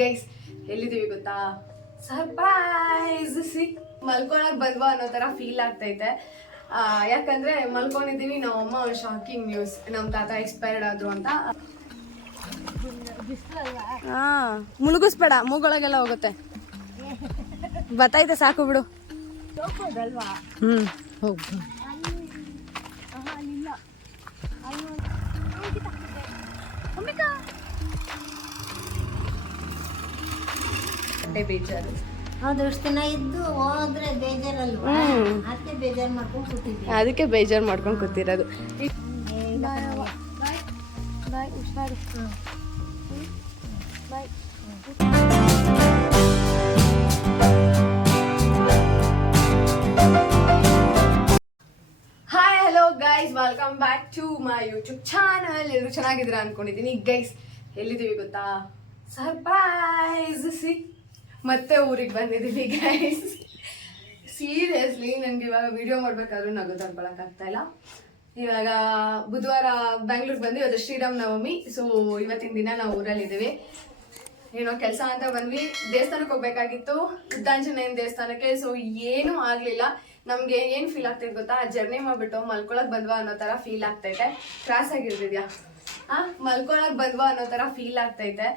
Guys ಎಲ್ಲಿದ್ದೀವಿ ಗೊತ್ತಾ? Surprise C ಮಲ್ಕೊಳಕ್ ಬಂದ್ವ ಅನ್ನೋ ತರ ಫೀಲ್ ಆಗ್ತೈತೆ. ಯಾಕಂದ್ರೆ ಮಲ್ಕೊಂಡಿದ್ದೀವಿ ನಮ್ಮ ಅಮ್ಮ ಒಂದು ಶಾಕಿಂಗ್ ನ್ಯೂಸ್ ನಮ್ಮ ತಾತ ಎಕ್ಸ್ಪೈರ್ಡ್ ಆದ್ರು ಅಂತ. ಹಾ ಮುಳುಗಿಸ್ಬೇಡ ಮೂಗೊಳಗೆಲ್ಲ ಹೋಗುತ್ತೆ. ಬತ್ತೈತೆ ಸಾಕು ಬಿಡು. ಹ್ಮ್ ಬೇಜಾರು. ಹೌದು ಇಷ್ಟು ದಿನ ಇದ್ದು ಹೋದ್ರೆ ಬೇಜಾರಲ್ವಾ? ಅದಕ್ಕೆ ಬೇಜಾರು ಮಾಡ್ಕೊಂಡು ಕೂತಿದ್ದೀವಿ. ಅದಕ್ಕೆ ಬೇಜಾರು ಮಾಡ್ಕೊಂಡು ಕೂತಿರೋದು. Bye hi hello guys welcome back to my YouTube channel ಎಲ್ಲರೂ ಚೆನ್ನಾಗಿದ್ದೀರಾ ಅನ್ಕೊಂಡಿದ್ದೀನಿ. ಗೈಸ್ ಎಲ್ಲಿದ್ದೀವಿ ಗೊತ್ತಾ? ಸರ್ಪ್ರೈಸ್ ಸಿ ಮತ್ತೆ ಊರಿಗೆ ಬಂದಿದ್ದೀನಿ ಗೈಸ್ ಸೀರಿಯಸ್ಲಿ ನನಗೆ ಇವಾಗ ವಿಡಿಯೋ ಮಾಡ್ಬೇಕಾದ್ರೂ ನಗು ತಡ್ಕೊಳಕ್ಕಾಗ್ತಾ ಇಲ್ಲ. ಇವಾಗ ಬುಧವಾರ ಬ್ಯಾಂಗ್ಳೂರ್ ಬಂದು ಇವತ್ತು ಶ್ರೀರಾಮ್ ನವಮಿ. ಸೊ ಇವತ್ತಿನ ದಿನ ನಾವು ಊರಲ್ಲಿದ್ದೀವಿ ಏನೋ ಕೆಲಸ ಅಂತ ಬಂದ್ವಿ. ದೇವಸ್ಥಾನಕ್ಕೆ ಹೋಗ್ಬೇಕಾಗಿತ್ತು. ಸಿದ್ಧಾಂಜನೇಯನ ದೇವಸ್ಥಾನಕ್ಕೆ ಸೊ ಏನೂ ಆಗಲಿಲ್ಲ. ನಮಗೆ ಏನು ಫೀಲ್ ಆಗ್ತೈತೆ ಗೊತ್ತಾ? ಜರ್ನಿ ಮಾಡಿಬಿಟ್ಟು ಮಲ್ಕೊಳಕ್ಕೆ ಬಂದ್ವಾ ಅನ್ನೋ ತರ ಫೀಲ್ ಆಗ್ತೈತೆ. ಕ್ರಾಸ್ ಆಗಿರ್ತಿದ್ಯಾ? ಆ ಮಲ್ಕೊಳಕ್ಕೆ ಬಂದ್ವಾ ಅನ್ನೋ ತರ ಫೀಲ್ ಆಗ್ತೈತೆ.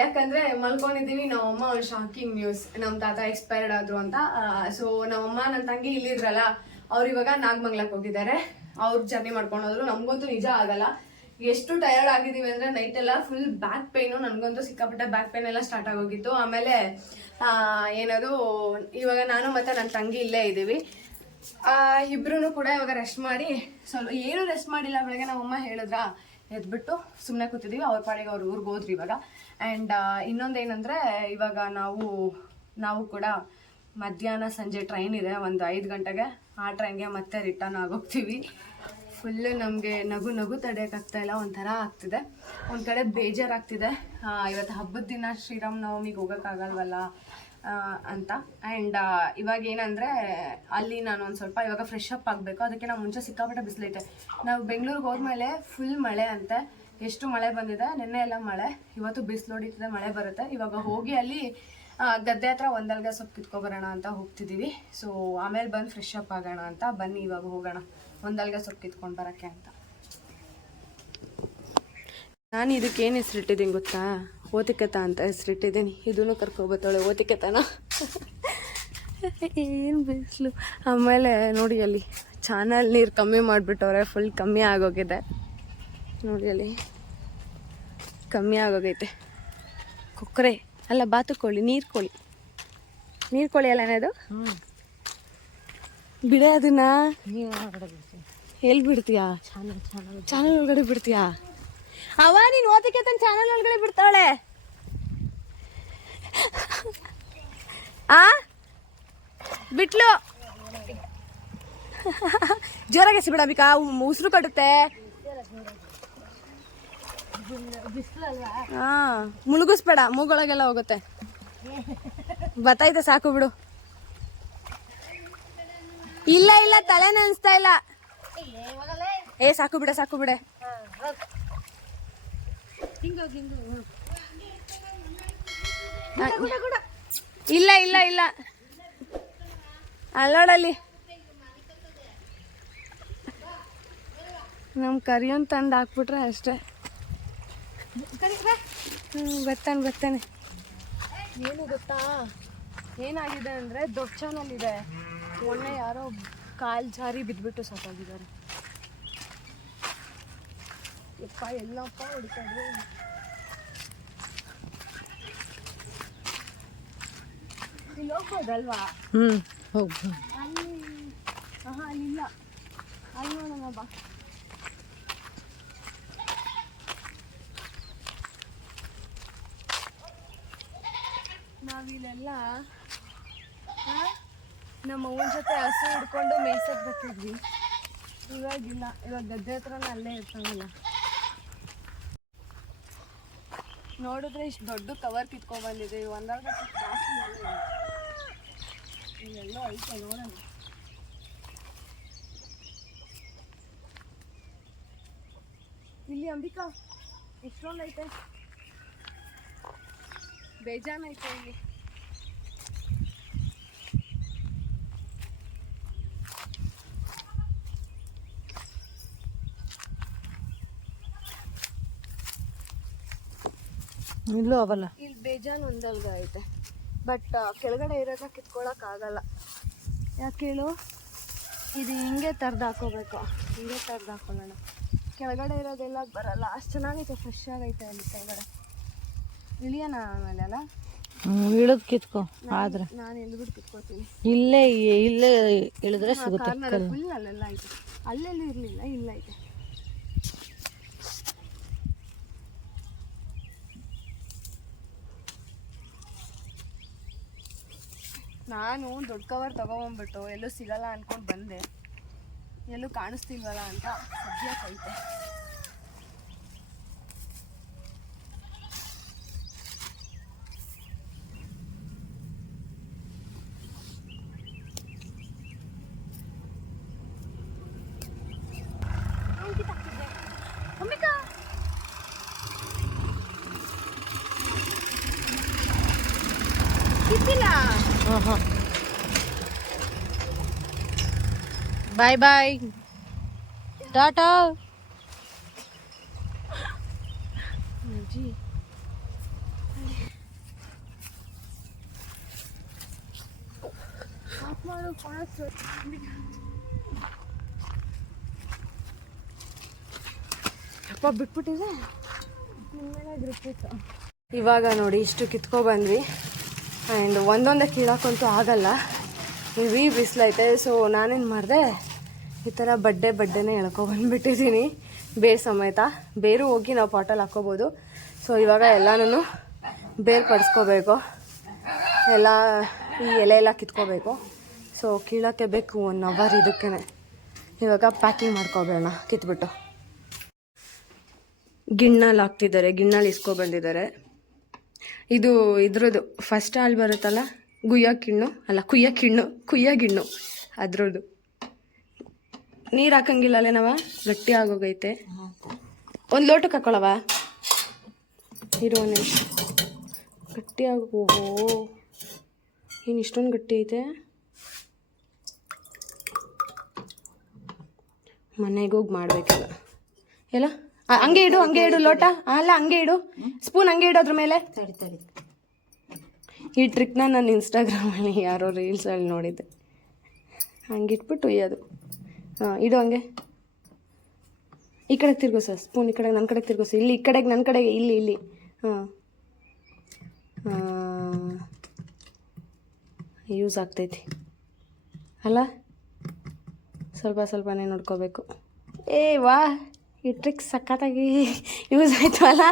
ಯಾಕಂದ್ರೆ ಮಲ್ಕೊಂಡಿದೀವಿ ನಮ್ಮಮ್ಮ ಒಂದು ಶಾಕಿಂಗ್ ನ್ಯೂಸ್ ನಮ್ಮ ತಾತ ಎಕ್ಸ್ಪೈರ್ಡ್ ಆದ್ರು ಅಂತ. ಸೊ ನಮ್ಮಮ್ಮ ನನ್ನ ತಂಗಿ ಇಲ್ಲಿದ್ರಲ್ಲ, ಅವ್ರು ಇವಾಗ ನಾಗಮಂಗ್ಲಕ್ಕೆ ಹೋಗಿದ್ದಾರೆ. ಅವ್ರು ಜರ್ನಿ ಮಾಡ್ಕೊಂಡು ಹೋದ್ರು ನಮಗಂತೂ ನಿಜ ಆಗಲ್ಲ. ಎಷ್ಟು ಟಯರ್ಡ್ ಆಗಿದೀವಿ ಅಂದ್ರೆ ನೈಟ್ ಎಲ್ಲ ಫುಲ್ ಬ್ಯಾಕ್ ಪೇನು ನನಗಂತೂ ಸಿಕ್ಕಾಪಟ್ಟೆ ಬ್ಯಾಕ್ ಪೇನ್ ಎಲ್ಲ ಸ್ಟಾರ್ಟ್ ಆಗೋಗಿತ್ತು. ಆಮೇಲೆ ಏನದು, ಇವಾಗ ನಾನು ಮತ್ತೆ ನನ್ನ ತಂಗಿ ಇಲ್ಲೇ ಇದ್ದೀವಿ. ಇಬ್ಬರೂ ಕೂಡ ಇವಾಗ ರೆಸ್ಟ್ ಮಾಡಿ, ಸ್ವಲ್ಪ ಏನು ರೆಸ್ಟ್ ಮಾಡಿಲ್ಲ. ಬೆಳಗ್ಗೆ ನಮ್ಮಮ್ಮ ಹೇಳಿದ್ರ, ಎದ್ಬಿಟ್ಟು ಸುಮ್ಮನೆ ಕೂತಿದ್ದೀವಿ ಅವ್ರ ಪಾಡಿಗೆ ಅವ್ರ ಊರಿಗೆ ಹೋದ್ರಿ ಇವಾಗ. ಆ್ಯಂಡ್ ಇನ್ನೊಂದೇನಂದ್ರೆ, ಇವಾಗ ನಾವು ನಾವು ಕೂಡ ಮಧ್ಯಾಹ್ನ ಸಂಜೆ ಟ್ರೈನ್ ಇದೆ, ಒಂದು ಐದು ಗಂಟೆಗೆ. ಆ ಟ್ರೈನ್ಗೆ ಮತ್ತೆ ರಿಟರ್ನ್ ಆಗೋಗ್ತೀವಿ. ಫುಲ್ಲು ನಮಗೆ ನಗು ನಗು ತಡೆಯೋಕ್ಕಾಗ್ತಾ ಇಲ್ಲ, ಒಂಥರ ಆಗ್ತಿದೆ. ಒಂದು ಕಡೆ ಬೇಜಾರಾಗ್ತಿದೆ. ಇವತ್ತು ಹಬ್ಬದ ದಿನ ಶ್ರೀರಾಮ್ ನವಮಿಗೆ ಹೋಗೋಕ್ಕಾಗಲ್ವಲ್ಲ ಅಂತ. ಆ್ಯಂಡ್ ಇವಾಗ ಏನಂದರೆ, ಅಲ್ಲಿ ನಾನು ಒಂದು ಸ್ವಲ್ಪ ಇವಾಗ ಫ್ರೆಶ್ ಅಪ್ ಆಗಬೇಕು. ಅದಕ್ಕೆ ನಾವು ಮುಂಚೆ ಸಿಕ್ಕಾಪಟ್ಟೆ ಬಿಸಿಲೈತೆ ನಾವು ಬೆಂಗಳೂರಿಗೆ ಹೋದ್ಮೇಲೆ ಫುಲ್ ಮಳೆ ಅಂತೆ. ಎಷ್ಟು ಮಳೆ ಬಂದಿದೆ, ನಿನ್ನೆ ಎಲ್ಲ ಮಳೆ, ಇವತ್ತು ಬಿಸಿಲು ಹೊಡಿತದೆ ಮಳೆ ಬರುತ್ತೆ. ಇವಾಗ ಹೋಗಿ ಅಲ್ಲಿ ಗದ್ದೆ ಹತ್ರ ಒಂದಲ್ಗ ಸೊಪ್ಪು ಕಿತ್ಕೊಬರೋಣ ಅಂತ ಹೋಗ್ತಿದ್ದೀವಿ ಸೊ ಆಮೇಲೆ ಬಂದು ಫ್ರೆಶ್ ಅಪ್ ಆಗೋಣ ಅಂತ, ಬನ್ನಿ ಇವಾಗ ಹೋಗೋಣ. ಒಂದಲ್ಗ ಸೊಪ್ಪು ಕಿತ್ಕೊಂಡು ಬರೋಕ್ಕೆ ಅಂತ. ನಾನು ಇದಕ್ಕೆ ಏನು ಹೆಸರಿಟ್ಟಿದ್ದೀನಿ ಗೊತ್ತಾ? ಓತಿಕತ ಅಂತ ಹೆಸರಿಟ್ಟಿದ್ದೀನಿ. ಇದನ್ನು ಕರ್ಕೊಬತ್ತಾಳೆ ಓತಿಕತನ. ಏನು ಬಿಸಿಲು. ಆಮೇಲೆ ನೋಡಿ ಅಲ್ಲಿ ಚಾನಲ್ ನೀರು ಕಮ್ಮಿ ಮಾಡಿಬಿಟ್ಟವ್ರೆ ಫುಲ್ ಕಮ್ಮಿ ಆಗೋಗಿದೆ. ನೋಡಿ ಅಲ್ಲಿ. ಕಮ್ಮಿ ಆಗೋಗೈತೆ. ಕೊಕ್ಕರೆ. ಅಲ್ಲ ಬಾತುಕೋಳಿ ನೀರು ಕೋಳಿ. ನೀರು ಕೋಳಿ ಅಲ್ಲ ಅದು ಬಿಡೆ ಅದನ್ನ. ಎಲ್ಲಿ ಬಿಡ್ತೀಯಾ? ಚಾನಲ್ ಒಳಗಡೆ ಬಿಡ್ತೀಯಾ? ಅವ ನೀನ್ ಓದಕ್ಕೆ ತನ್ನ ಚಾನಲ್ ಒಳಗಡೆ ಬಿಡ್ತಾಳೆ ಆ? ಬಿಟ್ಲು. ಜೋರಾಗಿ ಎಸಿ ಬಿಡ ಬಿಕಾ ಉಸಿರು ಕಟ್ಟುತ್ತೆ. ಹಾ, ಮುಳುಗಿಸ್ಬೇಡ, ಮೂಗೊಳಗೆಲ್ಲ ಹೋಗುತ್ತೆ. ಬತ್ತೈತೆ ಸಾಕು ಬಿಡು. ಇಲ್ಲ ಇಲ್ಲ, ತಲೆ ನೆನ್ಸ್ತಾ ಇಲ್ಲ. ಏ, ಸಾಕು ಬಿಡ, ಸಾಕು ಬಿಡೆ. ಇಲ್ಲ ಇಲ್ಲ ಇಲ್ಲ. ಅಲ್ಲೋಡಲ್ಲಿ. ನಮ್ ಕರಿಯೊಂದು ತಂದು ಹಾಕ್ಬಿಟ್ರೆ ಅಷ್ಟೇ. ಹ್ಮ್ ಬರ್ತಾನೆ ಬರ್ತಾನೆ ಏನು ಗೊತ್ತಾ? ಏನಾಗಿದೆ ಅಂದ್ರೆ ದೊಡ್ಡ ಚಾನಲ್ ಇದೆ. ಮೊನ್ನೆ ಯಾರೋ ಕಾಲ್ ಜಾರಿ ಬಿದ್ಬಿಟ್ಟು ಸಾಕಾಗಿದ್ದಾರೆ. ಎಪ್ಪ ಎಲ್ಲಪ್ಪ ಹೊಡಿತಾರೆ ಇಲ್ಲಿ ಹೋಗ್ಬೋದಲ್ವಾ? ಹ್ಮ್ ಹೋಗ್ಬೋದು ಅಲ್ಲಿ ಆಹಾ ಅಲ್ಲಿಲ್ಲ ಅಲ್ಲಿ ನೋಡೋಣ ಬಾ. ನಾವಿಲ್ಲೆಲ್ಲ ನಮ್ಮ ಜೊತೆ ಹಸು ಹಿಡ್ಕೊಂಡು ಮೇಯ್ಸಕ್ ಬರ್ತಿದ್ವಿ. ಇವಾಗಿಲ್ಲ, ಇವಾಗ ಗದ್ದೆ ಹತ್ರನೇ ಅಲ್ಲೇ ಇರ್ತಾವಲ್ಲ ನೋಡಿದ್ರೆ ಇಷ್ಟು ದೊಡ್ಡ ಕವರ್ ಕಿತ್ಕೊಂಡ್ಬಂದಿದೆ ಒಂದಾಗ. ಇಲ್ಲೆಲ್ಲೋ ಐತೆ, ನೋಡೋಣ. ಇಲ್ಲಿ ಅಂಬಿಕಾ, ಎಷ್ಟೊಂದು ಐತೆ? ಬೇಜಾನೈತೆ ಇಲ್ಲಿ. ಇಲ್ಲೂ ಅವಲ್ಲ. ಇಲ್ಲಿ ಬೇಜಾನ್ ಒಂದಲ್ಗ ಐತೆ. ಬಟ್ ಕೆಳಗಡೆ ಇರೋದ ಕಿತ್ಕೊಳಕ್ ಆಗಲ್ಲ. ಯಾಕೆ ಹೇಳು? ಇದು ಹಿಂಗೆ ತರ್ದು ಹಾಕೋಬೇಕು. ಹಿಂಗೆ ತರ್ದು ಹಾಕೊಳ್ಳೋಣ. ಕೆಳಗಡೆ ಇರೋದೆಲ್ಲ ಬರಲ್ಲ. ಅಷ್ಟು ಚೆನ್ನಾಗೈತೆ ಫ್ರೆಶ್ ಆಗೈತೆ ಅಲ್ಲಿ ಕೆಳಗಡೆ. ಇಳಿಯೋಣ ಆಮೇಲೆ ಅಲ್ಲ? ಇಳಿದ್ ಕಿತ್ಕೋ ಆದ್ರೆ. ನಾನು ಇಳಿದ್ಬಿಟ್ಟು ಕಿತ್ಕೋತೀನಿ. ಇಲ್ಲೇ ಇಲ್ಲೇ ಇಳಿದ್ರೆ ಸಿಗುತ್ತೆ ಫುಲ್ ಅಲ್ಲೆಲ್ಲ ಐತೆ. ಅಲ್ಲೆಲ್ಲೂ ಇರಲಿಲ್ಲ ಇಲ್ಲ ಐತೆ. ನಾನು ದೊಡ್ಡ ಕವರ್ ತಗೊಬಂದ್ಬಿಟ್ಟು ಎಲ್ಲೂ ಸಿಗಲ್ಲ ಅನ್ಕೊಂಡು ಬಂದೆ. ಎಲ್ಲೂ ಕಾಣಿಸ್ತಿಲ್ವಲ್ಲ ಅಂತ ಸದ್ಯ ಐತೆ ಅಂಬಿಕಾ ಕಿತ್ತಿಲ್ಲ ಬಾಯ್ ಬಾಯ್ ಟಾಟಾ ಅಪ್ಪ ಬಿಟ್ಬಿಟ್ಟಿದೆ? ಇವಾಗ ನೋಡಿ ಇಷ್ಟು ಕಿತ್ಕೊ ಬಂದ್ವಿ. ಆ್ಯಂಡ್ ಒಂದೊಂದೇ ಕೀಳಾಕಂತೂ ಆಗಲ್ಲ. ಹೆವಿ ಬಿಸಿಲೈತೆ ಸೊ ನಾನೇನು ಮಾಡಿದೆ, ಈ ಥರ ಬಡ್ಡೆ ಬಡ್ಡೆನೇ ಹೇಳ್ಕೊ ಬಂದ್ಬಿಟ್ಟಿದ್ದೀನಿ ಬೇರು ಸಮೇತ. ಬೇರು ಹೋಗಿ ನಾವು ಪಾಟಲ್ಲಿ ಹಾಕ್ಕೋಬೋದು ಸೊ ಇವಾಗ ಎಲ್ಲನೂ ಬೇರು ಪಡಿಸ್ಕೋಬೇಕು. ಎಲ್ಲ, ಈ ಎಲೆ ಎಲ್ಲ ಕಿತ್ಕೋಬೇಕು. ಸೊ ಕೀಳೋಕ್ಕೆ ಬೇಕು ಒನ್ ಅವರ್ ಇದಕ್ಕೇ ಇವಾಗ ಪ್ಯಾಕಿಂಗ್ ಮಾಡ್ಕೋಬೇಡ ಕಿತ್ಬಿಟ್ಟು. ಗಿಣ್ಣಲ್ಲಿ ಹಾಕ್ತಿದ್ದಾರೆ ಗಿಣ್ಣಲ್ಲಿ ಇಸ್ಕೊಬಂದಿದ್ದಾರೆ. ಇದು ಇದ್ರದ್ದು ಫಸ್ಟ್ ಹಾಲು ಬರುತ್ತಲ್ಲ? ಗುಯ್ಯ ಕಿಣ್ಣು? ಅಲ್ಲ, ಕುಯ್ಯ ಕಿಣ್ಣು. ಕುಯ್ಯ ಗಿಣ್ಣು. ಅದ್ರದ್ದು. ನೀರು ಹಾಕಂಗಿಲ್ಲ ಅಲ್ಲೇ ನಾವ ಗಟ್ಟಿ ಆಗೋಗೈತೆ. ಒಂದು ಲೋಟಕ್ಕೆ ಹಾಕೊಳವ ಇರು ಒಂದು ನಿಮಿಷ. ಗಟ್ಟಿ ಆಗೋ ಏನು ಇಷ್ಟೊಂದು ಗಟ್ಟಿ ಐತೆ? ಮನೆಗೆ ಹೋಗಿ ಮಾಡ್ಬೇಕಲ್ಲ. ಎಲ್ಲ? ಹಂಗೆ ಇಡು ಹಂಗೆ ಇಡು ಲೋಟ. ಅಲ್ಲ, ಹಂಗೆ ಇಡು. ಸ್ಪೂನ್ ಹಂಗೆ ಇಡೋದ್ರ ಮೇಲೆ. ಸರಿ ತಡಿ. ಈ ಟ್ರಿಕ್ನ ನಾನು ಇನ್ಸ್ಟಾಗ್ರಾಮಲ್ಲಿ ಯಾರೋ ರೀಲ್ಸಲ್ಲಿ ನೋಡಿದ್ದೆ. ಹಂಗಿಟ್ಬಿಟ್ಟು ಒಯ್ಯೋದು. ಹಾಂ ಇಡು ಹಂಗೆ. ಈ ಕಡೆಗೆ ಸರ್ ಸ್ಪೂನ್ ಈ ಕಡೆಗೆ ನನ್ನ ಕಡೆಗೆ ಸರ್. ಇಲ್ಲಿ, ಈ ಕಡೆಗೆ ನನ್ನ ಕಡೆಗೆ, ಇಲ್ಲಿ ಇಲ್ಲಿ. ಹಾಂ. ಯೂಸ್ ಆಗ್ತೈತಿ. ಅಲ್ಲ? ಸ್ವಲ್ಪ ಸ್ವಲ್ಪನೇ ನೋಡ್ಕೋಬೇಕು. ಏ ವಾ ಈ ಟ್ರಿಕ್ ಸಖತ್ತಾಗಿ ಯೂಸ್ ಆಯಿತು ಅಲ್ಲ?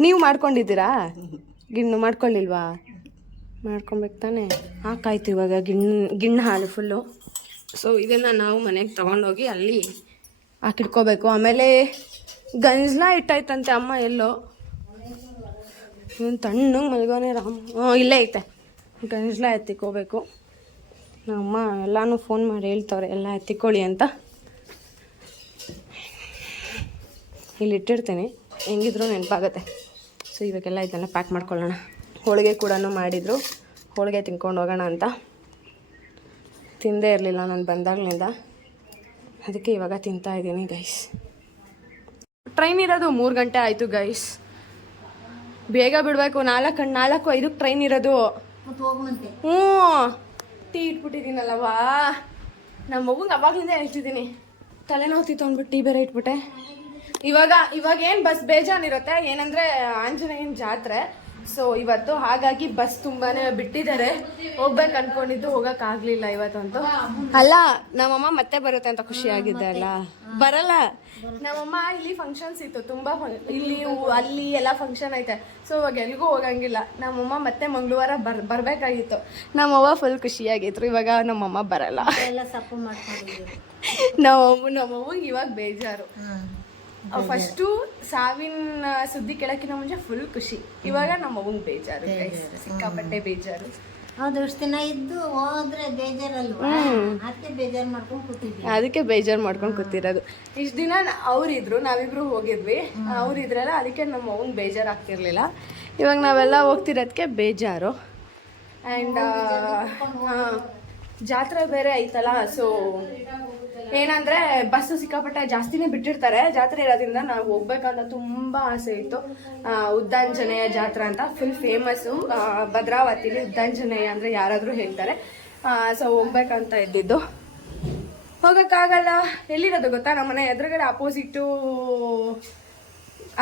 ನೀವು ಮಾಡ್ಕೊಂಡಿದ್ದೀರಾ? ಗಿಣ್ಣು ಮಾಡ್ಕೊಳ್ಳಿಲ್ವಾ? ಮಾಡ್ಕೊಬೇಕು ತಾನೆ. ಹಾಕಾಯ್ತು ಇವಾಗ ಗಿಣ್ಣು ಗಿಣ್ಣು ಹಾಲು ಫುಲ್ಲು ಸೊ ಇದನ್ನು ನಾವು ಮನೆಗೆ ತೊಗೊಂಡೋಗಿ ಅಲ್ಲಿ ಹಾಕಿಟ್ಕೋಬೇಕು. ಆಮೇಲೆ ಗಂಜ್ಲ ಇಟ್ಟಾಯ್ತಂತೆ ಅಮ್ಮ ಎಲ್ಲೋ. ಇವನು ತಣ್ಣಗೆ ಮಲ್ಗೋನೆ ರಾಮ್. ಹ್ಞೂ ಇಲ್ಲೇ ಐತೆ. ಗಂಜ್ಲ ಎತ್ತಿಕೋಬೇಕು. ನಮ್ಮಮ್ಮ ಎಲ್ಲನೂ ಫೋನ್ ಮಾಡಿ ಹೇಳ್ತವ್ರೆ, ಎಲ್ಲ ಎತ್ತಿಕೊಳ್ಳಿ ಅಂತ. ಇಲ್ಲಿ ಇಟ್ಟಿರ್ತೀನಿ ಹೆಂಗಿದ್ರು ನೆನಪಾಗತ್ತೆ. ಸೊ ಇವಾಗೆಲ್ಲ ಇದನ್ನು ಪ್ಯಾಕ್ ಮಾಡ್ಕೊಳ್ಳೋಣ. ಹೋಳಿಗೆ ಕೂಡ ಮಾಡಿದರು. ಹೋಳಿಗೆ ತಿನ್ಕೊಂಡು ಹೋಗೋಣ ಅಂತ. ತಿಂದೇ ಇರಲಿಲ್ಲ ನಾನು ಬಂದಾಗಲಿಂದ. ಅದಕ್ಕೆ ಇವಾಗ ತಿಂತಾ ಇದ್ದೀನಿ ಗೈಸ್ ಟ್ರೈನ್ ಇರೋದು ಮೂರು ಗಂಟೆ ಆಯಿತು ಗೈಸ್ ಬೇಗ ಬಿಡಬೇಕು. ನಾಲ್ಕು ನಾಲ್ಕು ಐದಕ್ಕೆ ಟ್ರೈನ್ ಇರೋದು. ಹ್ಞೂ. ಟೀ ಇಟ್ಬಿಟ್ಟಿದ್ದೀನಲ್ಲವಾ ನಮ್ಮ ಮಗುಂಗೆ ಅವಾಗಲಿಂದ ಹೇಳ್ತಿದ್ದೀನಿ. ತಲೆನೋವು ಅಂದ್ಬಿಟ್ಟು ಟೀ ಬೇರೆ ಇಟ್ಬಿಟ್ಟೆ. ಇವಾಗ ಇವಾಗ ಏನು ಬಸ್ ಬೇಜಾನಿರುತ್ತೆ? ಏನಂದ್ರೆ ಆಂಜನೇಯನ ಜಾತ್ರೆ. ಸೊ ಇವತ್ತು ಹಾಗಾಗಿ ಬಸ್ ತುಂಬಾನೇ ಬಿಟ್ಟಿದ್ದಾರೆ. ಹೋಗ್ಬೇಕು ಅನ್ಕೊಂಡಿದ್ದು ಹೋಗಕ್ ಆಗ್ಲಿಲ್ಲ ಇವತ್ತಂತೂ. ಅಲ್ಲ ನಮ್ಮಮ್ಮ ಮತ್ತೆ ಬರುತ್ತೆ ಅಂತ ಖುಷಿ ಆಗಿದ್ದೆ ಅಲ್ಲ? ಬರಲ್ಲ. ನಮ್ಮಮ್ಮ ಇಲ್ಲಿ ಫಂಕ್ಷನ್ಸ್ ಇತ್ತು. ತುಂಬಾ ಇಲ್ಲಿ ಅಲ್ಲಿ ಎಲ್ಲ ಫಂಕ್ಷನ್ ಐತೆ. ಸೊ ಇವಾಗ ಎಲ್ಗೂ ಹೋಗಂಗಿಲ್ಲ. ನಮ್ಮಮ್ಮ ಮತ್ತೆ ಮಂಗಳವಾರ ಬರ್ ಬರ್ಬೇಕಾಗಿತ್ತು. ನಮ್ಮವ್ವ ಫುಲ್ ಖುಷಿಯಾಗಿತ್ತು ಇವಾಗ ನಮ್ಮಮ್ಮ ಬರಲ್ಲ. ಎಲ್ಲ ಸಪ್ಪು ಮಾಡ್ಕೊಂಡಿದ್ದೀವಿ. ನಮ್ಮಮ್ಮ ನಮ್ಮವ್ವ ಇವಾಗ ಬೇಜಾರು. ಫಸ್ಟು ಸಾವಿನ ಸುದ್ದಿ ಕೇಳಕ್ಕಿಂತ ಮುಂಚೆ ಫುಲ್ ಖುಷಿ. ಇವಾಗ ನಮ್ಮ ಅವ್ವಂಗ್ ಬೇಜಾರು. ಸಿಕ್ಕಾಪಟ್ಟೆ ಬೇಜಾರು. ಹೌದು ಇಷ್ಟು ದಿನ ಇದ್ದು ಹೋದ್ರೆ ಬೇಜಾರಲ್ವಾ? ಅದಕ್ಕೆ ಬೇಜಾರು ಮಾಡ್ಕೊಂಡು ಕೂತಿದ್ವಿ ಅದಕ್ಕೆ ಬೇಜಾರು ಮಾಡ್ಕೊಂಡು ಕೂತಿರೋದು. ಇಷ್ಟು ದಿನ ಅವರಿದ್ರು ನಾವಿಬ್ರು ಹೋಗಿದ್ವಿ. ಅವ್ರಿದ್ರಲ್ಲ ಅದಕ್ಕೆ ನಮ್ಮ ಅವ್ನ್ ಬೇಜಾರಾಗ್ತಿರ್ಲಿಲ್ಲ ಇವಾಗ ನಾವೆಲ್ಲ ಹೋಗ್ತಿರೋದಕ್ಕೆ ಬೇಜಾರು. ಆ್ಯಂಡ್ ಜಾತ್ರೆ ಬೇರೆ ಐತಲ್ಲ ಸೊ ಏನಂದ್ರೆ ಬಸ್ಸು ಸಿಕ್ಕಾಪಟ್ಟೆ ಜಾಸ್ತಿನೇ ಬಿಟ್ಟಿರ್ತಾರೆ. ಜಾತ್ರೆ ಇರೋದ್ರಿಂದ ನಾವು ಹೋಗ್ಬೇಕಂತ ತುಂಬಾ ಆಸೆ ಇತ್ತು. ಉದ್ದಾಂಜನೇಯ ಜಾತ್ರೆ ಅಂತ ಫುಲ್ ಫೇಮಸ್ಸು ಭದ್ರಾವತಿಲಿ ಉದ್ದಾಂಜನೇಯ ಅಂದ್ರೆ ಯಾರಾದರೂ ಹೇಳ್ತಾರೆ. ಸೊ ಹೋಗ್ಬೇಕಂತ ಇದ್ದಿದ್ದು. ಹೋಗಕ್ಕಾಗಲ್ಲ. ಎಲ್ಲಿರೋದು ಗೊತ್ತಾ? ನಮ್ಮನೆ ಎದುರುಗಡೆ ಅಪೋಸಿಟ್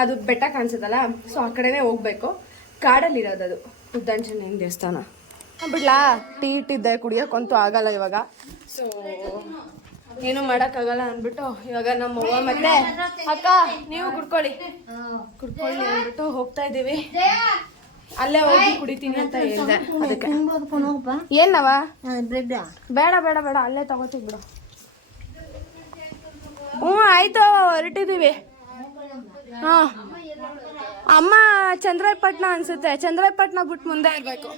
ಅದು ಬೆಟ್ಟ ಕಾಣಿಸುತ್ತಲ್ಲ? ಸೊ ಆ ಕಡೆನೇ ಹೋಗ್ಬೇಕು. ಕಾಡಲ್ಲಿರೋದು ಅದು ಉದ್ದಾಂಜನೇಯನ ದೇವಸ್ಥಾನ. ಬಿಡ್ಲಾ? ಟೀ ಇಟ್ಟಿದ್ದೆ ಕುಡಿಯೋಕ್ಕಂತೂ ಆಗಲ್ಲ ಇವಾಗ. ಸೊ ಏನು ಮಾಡೋಕ್ಕಾಗಲ್ಲ ಅಂದ್ಬಿಟ್ಟು ಇವಾಗ ನಮ್ಮ ಅವ್ವ ಮತ್ತೆ ಅಕ್ಕ ನೀವು ಕುಡ್ಕೊಳ್ಳಿ. ಕುಡ್ಕೊಳ್ಳಿ ಅಂದ್ಬಿಟ್ಟು ಹೋಗ್ತಾ ಇದ್ದೀವಿ. ಅಲ್ಲೇ ಹೋಗಿ ಕುಡಿತೀನಿ ಅಂತ ಹೇಳ್ದೆ. ಅದಕ್ಕೆ. ಏನವ? ಬೇಡ ಬೇಡ ಬೇಡ. ಅಲ್ಲೇ ತಗೋತೀವಿ ಬಿಡು. ಹ್ಞೂ ಆಯ್ತು. ಹೊರಟಿದೀವಿ ಹಾ. ಅಮ್ಮ ಚಂದ್ರಾಯಪಟ್ಟಣ ಅನ್ಸುತ್ತೆ. ಚಂದ್ರಾಯಪಟ್ಟಣ ಬಿಟ್ಟು ಮುಂದೆ ಇರ್ಬೇಕು.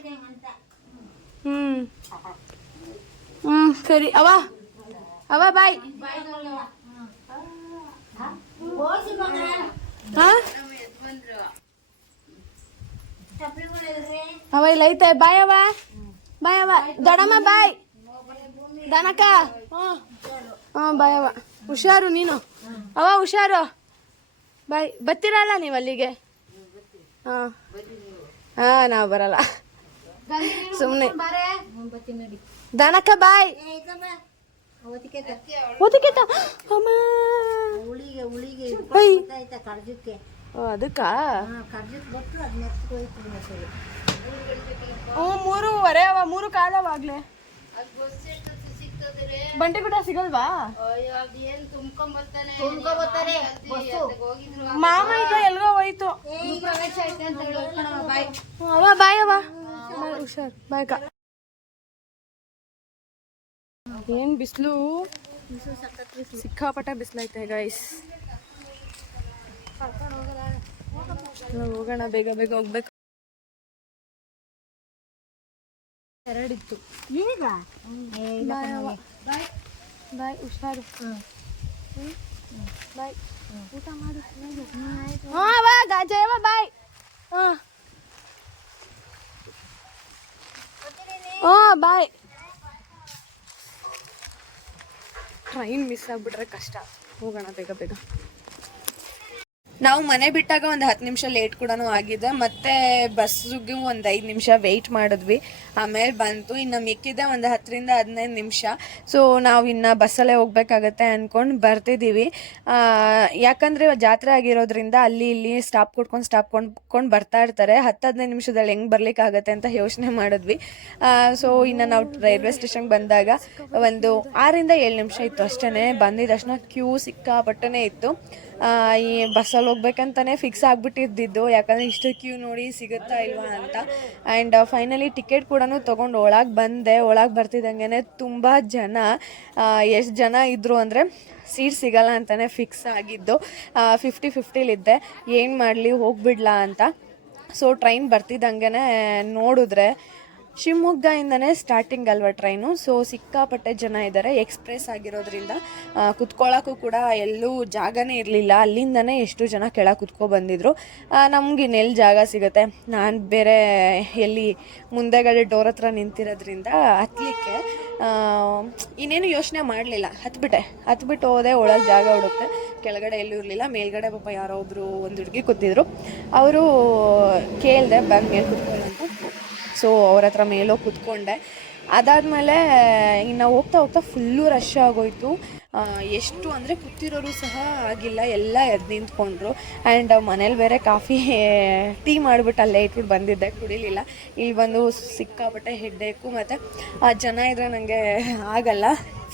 ಹ್ಮ್. ಹ್ಮ್ ಸರಿ. ಅವ ಅವ ಬಾಯ್. ಹಾ? ಅವ ಇಲ್ಲ ಐತೆ. ಬಾಯ್ ಅವ. ಬಾಯ್ ಅವ. ದೊಡಮ್ಮ ಬಾಯ್. ದನಕ. ಹಾ. ಹ್ಮ್ ಬಾಯ್ ಅವ. ಹುಷಾರು ನೀನು. ಅವ ಹುಷಾರು. ಬಾಯ್. ಬತ್ತಿರಲ್ಲ ನೀವು ಅಲ್ಲಿಗೆ? ಹಾ. ಹಾ ನಾವು ಬರಲ್ಲ. ಸುಮ್ಮನೆ ದನಕ ಬಾಯ್. ಓದಕ್ಕೆತ ಅಮ್ಮ. ಹುಳಿಗೆ ಹುಳಿಗೆ ಹೊಯ್. ಆಯ್ತಾ ಕರ್ಜಕ್ಕೆ ಓ ಅದಕ್ಕ? ಕರ್ಜಕ್ಕೆ ಬಿಟ್ಟು ಅದ್ ನೆಚ್ಕೋಯ್ತು ಒಂದ್ಸರಿ ಹ್ಞೂ ಮೂರುವರೆ ಅವ ಮೂರು ಕಾಲವಾಗ್ಲೆ ಬಂಟಿ ಕೂಡ ಸಿಗಲ್ವಾ? ಮಾಮ ಈಗ ಎಲ್ಗೋ ಹೋಯ್ತು. ಅವ ಬಾಯ್ ಅವ. ಹುಷಾರ್. ಬಾಯ್ಕ ಏನ್ ಬಿಸಿಲು? ಸಿಕ್ಕಾಪಟ್ಟೆ ಬಿಸಿಲೈತೆ ಗೈಸ್ ಹೋಗೋಣ ಬೇಗ ಬೇಗ ಹೋಗ್ಬೇಕು. ಎರಡಿತ್ತು. ಈಗ? ಬಾಯ್ ಹುಷಾರು. ಬಾಯ್. ಊಟ ಮಾಡು. ಜಯವ ಬಾಯ್. ಹಾಂ ಹಾ ಬಾಯ್. ಟ್ರೈನ್ ಮಿಸ್ ಆಗ್ಬಿಟ್ರೆ ಕಷ್ಟ. ಹೋಗೋಣ ಬೇಗ ಬೇಗ. ನಾವು ಮನೆ ಬಿಟ್ಟಾಗ ಒಂದು ಹತ್ತು ನಿಮಿಷ ಲೇಟ್ ಕೂಡ ಆಗಿದೆ ಮತ್ತೆ ಬಸ್ಸಿಗೆ ಒಂದು ಐದು ನಿಮಿಷ ವೆಯ್ಟ್ ಮಾಡಿದ್ವಿ. ಆಮೇಲೆ ಬಂತು, ಇನ್ನು ಮಿಕ್ಕಿದೆ ಒಂದು ಹತ್ತರಿಂದ ಹದಿನೈದು ನಿಮಿಷ. ಸೊ ನಾವು ಇನ್ನು ಬಸ್ಸಲ್ಲೇ ಹೋಗ್ಬೇಕಾಗತ್ತೆ ಅಂದ್ಕೊಂಡು ಬರ್ತಿದ್ದೀವಿ ಯಾಕಂದ್ರೆ ಜಾತ್ರೆ ಆಗಿರೋದ್ರಿಂದ ಅಲ್ಲಿ ಇಲ್ಲಿ ಸ್ಟಾಪ್ ಕೊಟ್ಕೊಂಡು ಸ್ಟಾಪ್ ಕೊಂಡ್ಕೊಂಡು ಬರ್ತಾ ಇರ್ತಾರೆ. ಹತ್ತು ಹದಿನೈದು ನಿಮಿಷದಲ್ಲಿ ಹೆಂಗೆ ಬರ್ಲಿಕ್ಕಾಗತ್ತೆ ಅಂತ ಯೋಚನೆ ಮಾಡಿದ್ವಿ. ಸೊ ಇನ್ನು ನಾವು ರೈಲ್ವೆ ಸ್ಟೇಷನ್ಗೆ ಬಂದಾಗ ಒಂದು ಆರಿಂದ ಏಳು ನಿಮಿಷ ಇತ್ತು ಅಷ್ಟೇ ಬಂದಿದ ತಕ್ಷಣ ಕ್ಯೂ ಸಿಕ್ಕಾಪಟ್ಟನೆ ಇತ್ತು. ಈ ಬಸ್ಸಲ್ಲಿ ಹೋಗ್ಬೇಕಂತಾನೆ ಫಿಕ್ಸ್ ಆಗ್ಬಿಟ್ಟಿದ್ದಿದ್ದು. ಯಾಕಂದರೆ ಇಷ್ಟು ಕ್ಯೂ ನೋಡಿ ಸಿಗುತ್ತಾ ಇಲ್ವಾ ಅಂತ. ಆ್ಯಂಡ್ ಫೈನಲಿ ಟಿಕೆಟ್ ಕೂಡ ತೊಗೊಂಡು ಒಳಗೆ ಬಂದೆ. ಒಳಗೆ ಬರ್ತಿದ್ದಂಗೆ ತುಂಬ ಜನ ಎಷ್ಟು ಜನ ಇದ್ದರು ಅಂದರೆ ಸೀಟ್ ಸಿಗಲ್ಲ ಅಂತಲೇ ಫಿಕ್ಸ್ ಆಗಿದ್ದು ಫಿಫ್ಟಿ ಫಿಫ್ಟಿಲಿದ್ದೆ ಏನು ಮಾಡಲಿ, ಹೋಗಿಬಿಡ್ಲಾ ಅಂತ. ಸೊ ಟ್ರೈನ್ ಬರ್ತಿದ್ದಂಗೆ ನೋಡಿದ್ರೆ ಶಿವಮೊಗ್ಗದಿಂದನೇ ಸ್ಟಾರ್ಟಿಂಗ್ ಅಲ್ವಾ ಟ್ರೈನು ಸೊ ಸಿಕ್ಕಾಪಟ್ಟೆ ಜನ ಇದ್ದಾರೆ ಎಕ್ಸ್ಪ್ರೆಸ್ ಆಗಿರೋದ್ರಿಂದ ಕುತ್ಕೊಳ್ಳೋಕ್ಕೂ ಕೂಡ ಎಲ್ಲೂ ಜಾಗನೇ ಇರಲಿಲ್ಲ. ಅಲ್ಲಿಂದನೇ ಎಷ್ಟು ಜನ ಕೆಳಗೆ ಕುತ್ಕೊ ಬಂದಿದ್ರು. ನಮ್ಗೆ ಇನ್ನೆಲ್ಲಿ ಜಾಗ ಸಿಗುತ್ತೆ. ನಾನು ಬೇರೆ ಎಲ್ಲಿ ಮುಂದೆಗಡೆ ಡೋರ್ ಹತ್ರ ನಿಂತಿರೋದ್ರಿಂದ ಹತ್ತಲಿಕ್ಕೆ ಇನ್ನೇನು ಯೋಚನೆ ಮಾಡಲಿಲ್ಲ. ಹತ್ಬಿಟ್ಟೆ. ಹತ್ಬಿಟ್ಟು ಹೋದೆ, ಒಳಗೆ ಜಾಗ ಹುಡುಕ್ತೆ ಕೆಳಗಡೆ ಎಲ್ಲೂ ಇರಲಿಲ್ಲ. ಮೇಲ್ಗಡೆ ಪಾಪ ಯಾರೋ ಒಬ್ಬರು ಒಂದು ಹುಡುಗಿ ಕೂತಿದ್ರು. ಅವರು ಕೇಳಿದೆ ಬಂದು ಮೇಲೆ ಕುತ್ಕೊಳ್ಳಿ ಅಂತ. ಸೊ ಅವ್ರ ಹತ್ರ ಮೇಲೋಗಿ ಕುತ್ಕೊಂಡೆ. ಅದಾದಮೇಲೆ, ಇನ್ನು ಹೋಗ್ತಾ ಹೋಗ್ತಾ ಫುಲ್ಲು ರಶ್ ಆಗೋಯ್ತು. ಎಷ್ಟು ಅಂದರೆ ಕೂತಿರೋರು ಸಹ ಆಗಿಲ್ಲ, ಎಲ್ಲ ಎದ್ದು ನಿಂತ್ಕೊಂಡ್ರು. ಆ್ಯಂಡ್ ಮನೇಲಿ ಬೇರೆ ಕಾಫಿ, ಟೀ ಮಾಡಿಬಿಟ್ಟು ಅಲ್ಲೇ ಇಟ್ಬಿಟ್ಟು ಬಂದಿದ್ದೆ, ಕುಡಿಲಿಲ್ಲ. ಇಲ್ಲಿ ಬಂದು ಸಿಕ್ಕಾಪಟ್ಟೆ ಹೆಡ್ಡೇಕು ಮತ್ತು ಆ ಜನ ಇದ್ದರೆ ನನಗೆ ಆಗಲ್ಲ.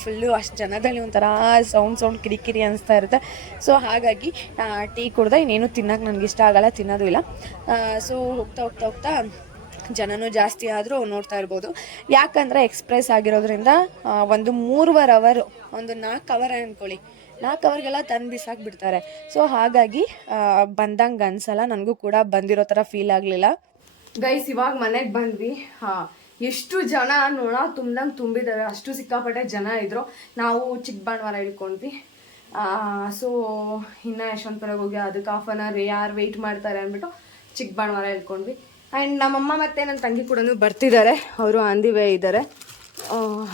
ಫುಲ್ಲು ಅಷ್ಟು ಜನದಲ್ಲಿ ಒಂಥರ ಸೌಂಡ್ ಸೌಂಡ್ ಕಿರಿಕಿರಿ ಅನಿಸ್ತಾ ಇರುತ್ತೆ. ಸೊ ಹಾಗಾಗಿ ಟೀ ಕುಡ್ದೆ, ಇನ್ನೇನು ತಿನ್ನೋಕೆ ನನಗೆ ಇಷ್ಟ ಆಗಲ್ಲ, ತಿನ್ನೋದು ಇಲ್ಲ. ಸೊ ಹೋಗ್ತಾ ಹೋಗ್ತಾ ಹೋಗ್ತಾ ಜನನೂ ಜಾಸ್ತಿ ಆದರೂ ನೋಡ್ತಾ ಇರ್ಬೋದು. ಯಾಕಂದರೆ ಎಕ್ಸ್ಪ್ರೆಸ್ ಆಗಿರೋದ್ರಿಂದ ಒಂದು ಮೂರುವರೆ ಅವರು, ಒಂದು ನಾಲ್ಕು ಅವರ್ ಅಂದ್ಕೊಳ್ಳಿ ನಾಲ್ಕು ಅವರ್ಗೆಲ್ಲ ತಂದು ಬಿಸಾಕ್ಬಿಡ್ತಾರೆ ಸೊ, ಹಾಗಾಗಿ ಬಂದಂಗೆ ಅನ್ಸಲ್ಲ. ನನಗೂ ಕೂಡ ಬಂದಿರೋ ಥರ ಫೀಲ್ ಆಗಲಿಲ್ಲ. ಗೈಸ್, ಇವಾಗ ಮನೆಗೆ ಬಂದ್ವಿ. ಹಾಂ ಎಷ್ಟು ಜನ ನೋಡ ತುಂಬ್ದಂಗೆ ತುಂಬಿದ್ದಾರೆ, ಅಷ್ಟು ಸಿಕ್ಕಾಪಟ್ಟೆ ಜನ ಇದ್ರು. ನಾವು ಚಿಕ್ಕ ಬಾಣವಾರ ಹಿಡ್ಕೊಂಡ್ವಿ. ಸೊ, ಇನ್ನು ಯಶವಂತಪುರಗೆ ಹೋಗಿ ಅದಕ್ಕೆ ಹಾಫ್ ಅನ್ ಅವರ್ ಯಾರು ವೆಯ್ಟ್ ಮಾಡ್ತಾರೆ ಅಂದ್ಬಿಟ್ಟು ಚಿಕ್ಕಬಳ್ಳಾರ ಇಳ್ಕೊಂಡ್ವಿ ಆ್ಯಂಡ್ ನಮ್ಮಮ್ಮ ಮತ್ತು ನನ್ನ ತಂಗಿ ಕೂಡ ಬರ್ತಿದ್ದಾರೆ. ಅವರು ಆನ್ ದಿ ವೇ ಇದ್ದಾರೆ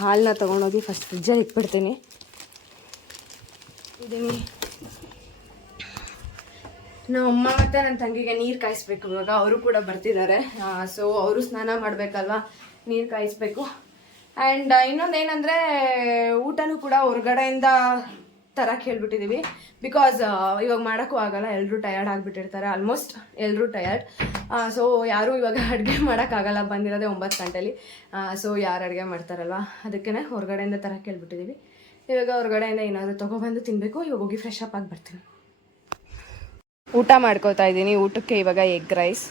ಹಾಲನ್ನ ತೊಗೊಂಡೋಗಿ ಫಸ್ಟ್ ಫ್ರಿಜ್ಜಲ್ಲಿ ಇಟ್ಬಿಡ್ತೀನಿ. ಇದೀನಿ ನಮ್ಮಮ್ಮ ಮತ್ತು ನನ್ನ ತಂಗಿಗೆ ನೀರು ಕಾಯಿಸ್ಬೇಕು. ಇವಾಗ ಅವರು ಕೂಡ ಬರ್ತಿದ್ದಾರೆ. ಸೊ ಅವರು ಸ್ನಾನ ಮಾಡಬೇಕಲ್ವಾ? ನೀರು ಕಾಯಿಸ್ಬೇಕು. ಆ್ಯಂಡ್ ಇನ್ನೊಂದು ಏನಂದರೆ ಊಟನೂ ಕೂಡ ಹೊರಗಡೆಯಿಂದ ತರಕ್ಕೆ ಕೇಳ್ಬಿಟ್ಟಿದ್ದೀವಿ ಬಿಕಾಸ್ ಇವಾಗ ಮಾಡೋಕ್ಕೂ ಆಗಲ್ಲ ಎಲ್ಲರೂ ಟಯರ್ಡ್ ಆಗಿಬಿಟ್ಟಿರ್ತಾರೆ ಆಲ್ಮೋಸ್ಟ್ ಎಲ್ಲರೂ ಟಯರ್ಡ್ ಸೊ ಯಾರೂ ಇವಾಗ ಅಡುಗೆ ಮಾಡೋಕ್ಕಾಗಲ್ಲ ಬಂದಿರೋದೇ ಒಂಬತ್ತು ಗಂಟೆಲಿ. ಸೊ ಯಾರು ಅಡುಗೆ ಮಾಡ್ತಾರಲ್ವ? ಅದಕ್ಕೇ ಹೊರಗಡೆಯಿಂದ ಥರ ಕೇಳ್ಬಿಟ್ಟಿದ್ದೀವಿ ಇವಾಗ ಹೊರಗಡೆಯಿಂದ ಏನಾದರೂ ತೊಗೊಬಂದು ತಿನ್ನಬೇಕು ಇವಾಗ ಹೋಗಿ ಫ್ರೆಶ್ ಅಪ್ ಆಗಿ ಬರ್ತೀನಿ. ಊಟ ಮಾಡ್ಕೋತಾ ಇದ್ದೀನಿ. ಊಟಕ್ಕೆ ಇವಾಗ ಎಗ್ ರೈಸ್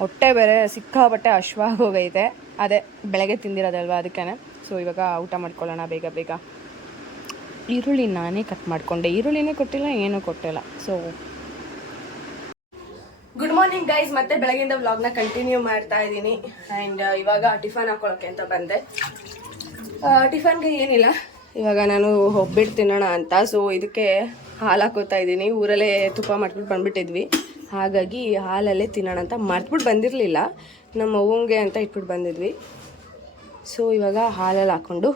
ಹೊಟ್ಟೆ ಬೇರೆ ಸಿಕ್ಕಾಪಟ್ಟೆ ಹಶ್ವಾಗಿ ಹೋಗೈತೆ. ಅದೇ, ಬೆಳಗ್ಗೆ ತಿಂದಿರೋದಲ್ವ ಅದಕ್ಕೇ ಸೊ ಇವಾಗ ಊಟ ಮಾಡ್ಕೊಳ್ಳೋಣ ಬೇಗ ಬೇಗ. ಈರುಳ್ಳಿ ನಾನೇ ಕಟ್ ಮಾಡಿಕೊಂಡೆ. ಈರುಳ್ಳಿನೇ ಕೊಟ್ಟಿಲ್ಲ, ಏನೂ ಕೊಟ್ಟಿಲ್ಲ. ಸೊ ಗುಡ್ ಮಾರ್ನಿಂಗ್ ಗೈಸ್ ಮತ್ತೆ ಬೆಳಗಿಂದ ವ್ಲಾಗ್ನ ಕಂಟಿನ್ಯೂ ಮಾಡ್ತಾ ಇದ್ದೀನಿ. ಆ್ಯಂಡ್ ಇವಾಗ ಟಿಫನ್ ಹಾಕೊಳ್ಳೋಕೆ ಅಂತ ಬಂದೆ. ಟಿಫನ್ಗೆ ಏನಿಲ್ಲ. ಇವಾಗ ನಾನು ಒಬ್ಬಿಟ್ಟು ತಿನ್ನೋಣ ಅಂತ. ಸೊ ಇದಕ್ಕೆ ಹಾಲು ಹಾಕೋತಾ ಇದ್ದೀನಿ. ಊರಲ್ಲೇ ತುಪ್ಪ ಮಾಡ್ಬಿಟ್ಟು ಬಂದ್ಬಿಟ್ಟಿದ್ವಿ. ಹಾಗಾಗಿ ಹಾಲಲ್ಲೇ ತಿನ್ನೋಣ ಅಂತ ಮರ್ತ್ಬಿಟ್ಟು ಬಂದಿರಲಿಲ್ಲ. ನಮ್ಮ ಅವ್ವಂಗೆ ಅಂತ ಇಟ್ಬಿಟ್ಟು ಬಂದಿದ್ವಿ. ಸೊ ಇವಾಗ ಹಾಲಲ್ಲಿ ಹಾಕ್ಕೊಂಡು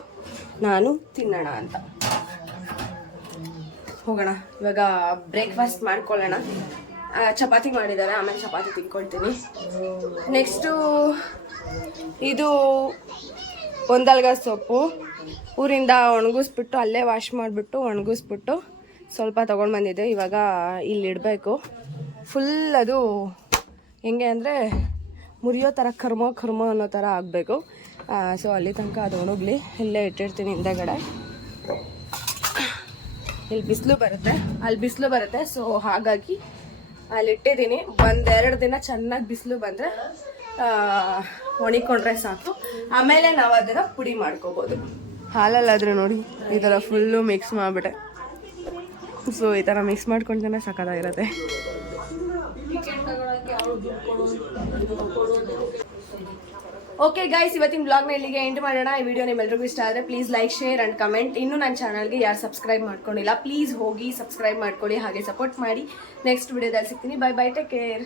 ನಾನು ತಿನ್ನೋಣ ಅಂತ. ಹೋಗೋಣ. ಇವಾಗ ಬ್ರೇಕ್ಫಾಸ್ಟ್ ಮಾಡ್ಕೊಳ್ಳೋಣ. ಚಪಾತಿ ಮಾಡಿದ್ದಾರೆ, ಆಮೇಲೆ ಚಪಾತಿ ತಿನ್ಕೊಳ್ತೀನಿ. ನೆಕ್ಸ್ಟು ಇದು ಒಂದಲ್ಗ ಸೊಪ್ಪು. ಊರಿಂದ ಒಣಗಿಸ್ಬಿಟ್ಟು ಅಲ್ಲೇ ವಾಶ್ ಮಾಡಿಬಿಟ್ಟು ಒಣಗಿಸ್ಬಿಟ್ಟು ಸ್ವಲ್ಪ ತೊಗೊಂಡು ಬಂದಿದ್ದೆ. ಇವಾಗ ಇಲ್ಲಿ ಇಡಬೇಕು. ಫುಲ್ ಅದು ಹೆಂಗೆ ಅಂದರೆ ಮುರಿಯೋ ಥರ ಕರ್ಮ ಕರ್ಮ ಅನ್ನೋ ಥರ ಆಗಬೇಕು. ಸೊ ಅಲ್ಲಿ ತನಕ ಅದು ಒಣಗ್ಲಿ. ಇಲ್ಲೇ ಇಟ್ಟಿರ್ತೀನಿ ಹಿಂದೆಗಡೆ. ಇಲ್ಲಿ ಬಿಸಿಲು ಬರುತ್ತೆ. ಅಲ್ಲಿ ಬಿಸಿಲು ಬರುತ್ತೆ. ಸೊ ಹಾಗಾಗಿ ಅಲ್ಲಿ ಇಟ್ಟಿದ್ದೀನಿ. ಒಂದೆರಡು ದಿನ ಚೆನ್ನಾಗಿ ಬಿಸಿಲು ಬಂದರೆ ಒಣಿಕೊಂಡ್ರೆ ಸಾಕು. ಆಮೇಲೆ ನಾವು ಅದನ್ನು ಪುಡಿ ಮಾಡ್ಕೋಬೋದು. ಹಾಲಲ್ಲಾದರೆ ನೋಡಿ, ಈ ಥರ ಫುಲ್ಲು ಮಿಕ್ಸ್ ಮಾಡಿಬಿಟ್ಟೆ. ಸೊ ಈ ಥರ ಮಿಕ್ಸ್ ಮಾಡ್ಕೊಂಡ್ರೆ ಸಕ್ಕತ್ತಾಗಿರುತ್ತೆ ಓಕೆ ಗೈಸ್ ಇವತ್ತಿನ ಬ್ಲಾಗ್ನ ಇಲ್ಲಿಗೆ ಎಂಡ್ ಮಾಡೋಣ. ಈ ವಿಡಿಯೋ ನಿಮ್ಮೆಲ್ರಿಗೂ ಇಷ್ಟ ಆದರೆ please like share and comment ಇನ್ನು ನನ್ನ ಚಾನಲ್ಗೆ ಯಾರು ಸಬ್ಸ್ಕ್ರೈಬ್ ಮಾಡ್ಕೊಂಡಿಲ್ಲ ಪ್ಲೀಸ್ ಹೋಗಿ ಸಬ್ಸ್ಕ್ರೈಬ್ ಮಾಡ್ಕೊಳ್ಳಿ, ಹಾಗೆ ಸಪೋರ್ಟ್ ಮಾಡಿ. ನೆಕ್ಸ್ಟ್ ವಿಡಿಯೋದಲ್ಲಿ ಸಿಗ್ತೀನಿ. Bye bye take care